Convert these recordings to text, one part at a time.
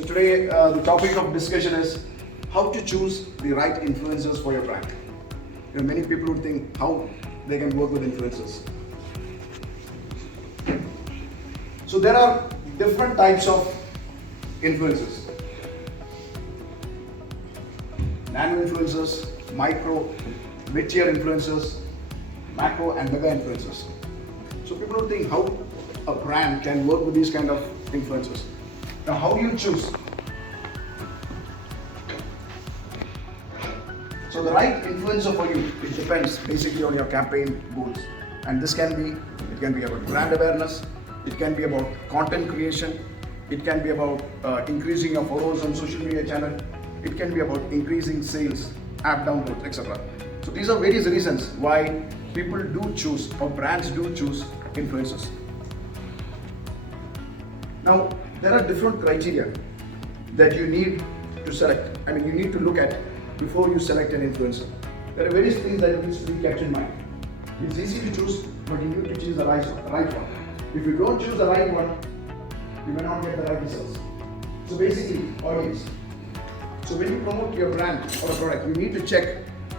So today the topic of discussion is how to choose the right influencers for your brand. Many people would think how they can work with influencers. So there are different types of influencers. Nano influencers, micro, mid-tier influencers, macro and mega influencers. So people would think how a brand can work with these kind of influencers. Now how do you choose? So the right influencer for you, it depends basically on your campaign goals. And this can be about brand awareness, it can be about content creation, it can be about increasing your followers on social media channel, it can be about increasing sales, app downloads, etc. So these are various reasons why people do choose or brands do choose influencers. Now there are different criteria that you need to select. You need to look at before you select an influencer. There are various things that needs to be kept in mind. It's easy to choose, but you need to choose the right one. If you don't choose the right one, you may not get the right results. So basically, audience. So when you promote your brand or a product, you need to check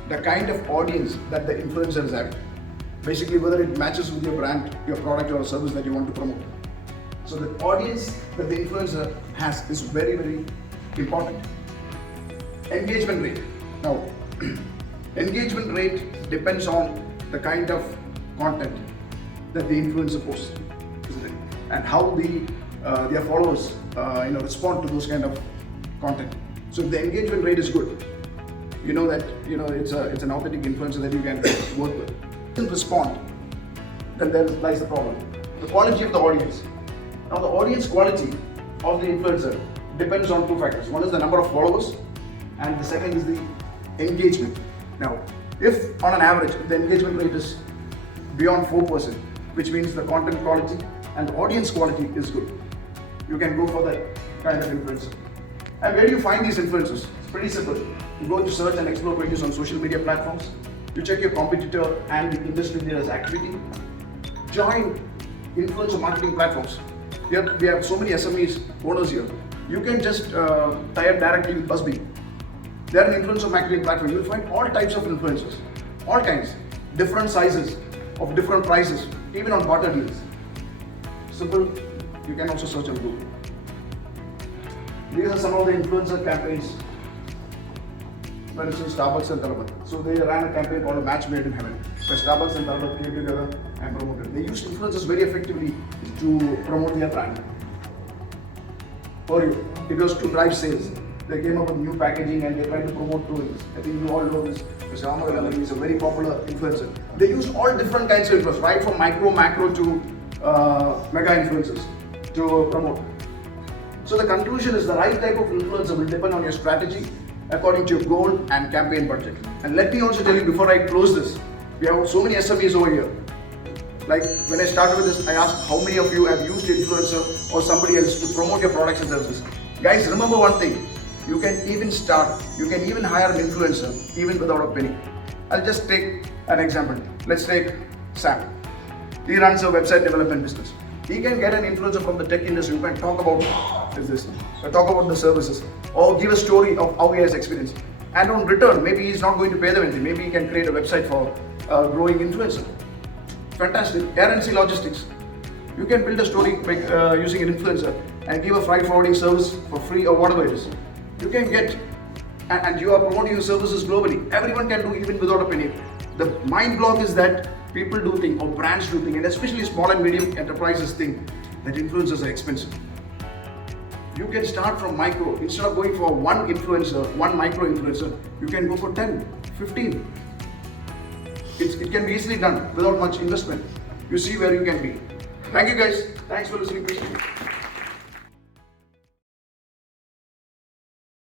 the kind of audience that the influencer is having. Basically, whether it matches with your brand, your product or service that you want to promote. So the audience that the influencer has is very, very important. Engagement rate. Now, engagement rate depends on the kind of content that the influencer posts, isn't it? And how their followers respond to those kind of content. So if the engagement rate is good, you know that it's an authentic influencer that you can work with. If it doesn't respond, then there lies the problem. The quality of the audience. Now the audience quality of the influencer depends on two factors. One is the number of followers and the second is the engagement. Now, if on an average the engagement rate is beyond 4%, which means the content quality and the audience quality is good, you can go for that kind of influencer. And where do you find these influencers? It's pretty simple. You go to search and explore pages on social media platforms. You check your competitor and the industry leader's activity. Join influencer marketing platforms. We have so many SMEs owners here. You can just tie up directly with BuzzBee. They are an influencer marketing platform. You'll find all types of influencers, all kinds, different sizes, of different prices, even on barter deals. Simple. You can also search on Google. These are some of the influencer campaigns. For instance, Starbucks and Talabat. So they ran a campaign called a Match Made in Heaven, where Starbucks and Talabat came together and promoted. They used influencers very effectively to promote their brand. For you, it was to drive sales. They came up with new packaging and they tried to promote through it. I think you all know this. Mr. Amar Galani is a very popular influencer. They used all different kinds of influencers, right from micro, macro to mega influencers to promote. So the conclusion is the right type of influencer will depend on your strategy according to your goal and campaign budget. And let me also tell you before I close this, we have so many SMEs over here. Like when I started with this, I asked how many of you have used influencer or somebody else to promote your products and services. Guys, remember one thing, you can even hire an influencer even without a penny. I'll just take an example. Let's take Sam. He runs a website development business. He can get an influencer from the tech industry who can talk about talk about the services, or give a story of how he has experienced. And on return, maybe he's not going to pay them anything. Maybe he can create a website for a growing influencer. Fantastic. RNC Logistics. You can build a story by using an influencer and give a freight forwarding service for free or whatever it is. You can get, and you are promoting your services globally. Everyone can do even without a penny. The mind block is that people do think, or brands do think, and especially small and medium enterprises think that influencers are expensive. You can start from micro. Instead of going for one micro influencer, you can go for 10, 15. It can be easily done without much investment. You see where you can be. Thank you guys. Thanks for listening patiently.